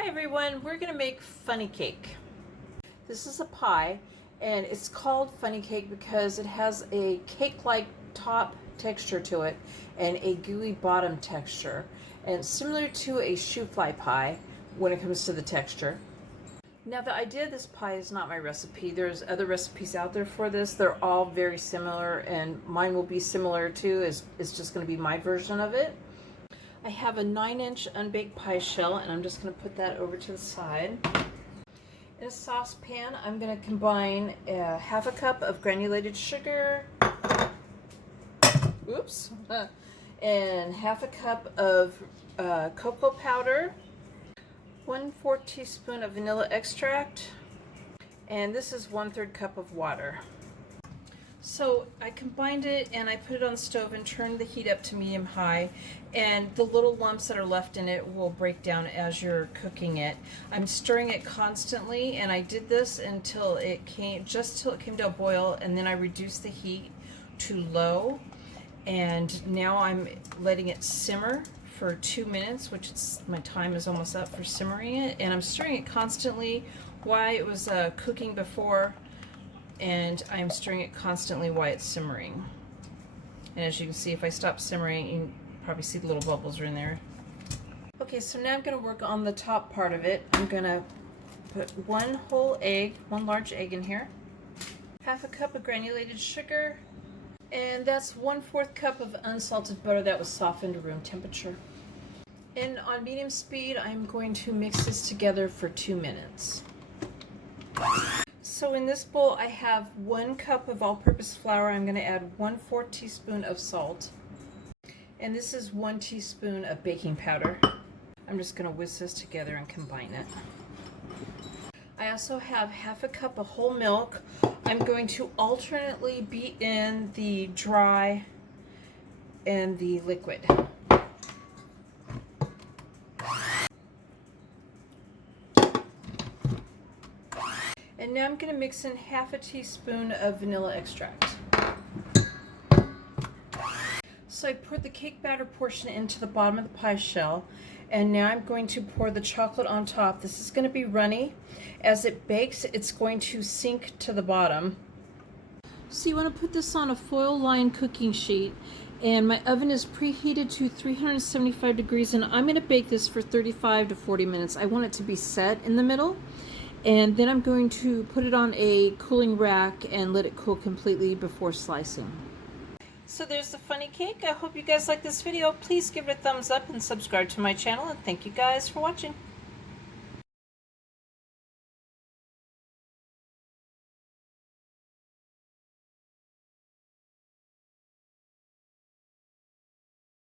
Hi everyone, we're going to make funny cake. This is a pie and it's called funny cake because it has a cake-like top texture to it and a gooey bottom texture, and it's similar to a shoe fly pie when it comes to the texture. Now the idea of this pie is not my recipe. There's other recipes out there for this. They're all very similar and mine will be similar too. It's just going to be my version of it. I have a 9-inch unbaked pie shell and I'm just going to put that over to the side. In a saucepan, I'm going to combine half a cup of granulated sugar, and half a cup of cocoa powder, 1/4 teaspoon of vanilla extract, and this is 1/3 cup of water. So I combined it and I put it on the stove and turned the heat up to medium high, and the little lumps that are left in it will break down as you're cooking it. I'm stirring it constantly, and I did this until it came to a boil, and then I reduced the heat to low, and now I'm letting it simmer for 2 minutes, which my time is almost up for simmering it, and I'm stirring it constantly while it was cooking before, and I'm stirring it constantly while it's simmering. And as you can see, if I stop simmering, you can probably see the little bubbles are in there. Okay, so now I'm going to work on the top part of it. I'm going to put one large egg in here, half a cup of granulated sugar, and that's 1/4 cup of unsalted butter that was softened to room temperature. And on medium speed, I'm going to mix this together for 2 minutes. So in this bowl I have 1 cup of all-purpose flour. I'm going to add 1/4 teaspoon of salt, and this is 1 teaspoon of baking powder. I'm just going to whisk this together and combine it. I also have half a cup of whole milk. I'm going to alternately beat in the dry and the liquid. And now I'm going to mix in half a teaspoon of vanilla extract. So I poured the cake batter portion into the bottom of the pie shell, and now I'm going to pour the chocolate on top. This is going to be runny. As it bakes, it's going to sink to the bottom. So you want to put this on a foil-lined cooking sheet, and my oven is preheated to 375 degrees, and I'm going to bake this for 35 to 40 minutes. I want it to be set in the middle. And then I'm going to put it on a cooling rack and let it cool completely before slicing. So there's the funny cake. I hope you guys like this video. Please give it a thumbs up and subscribe to my channel, and thank you guys for watching.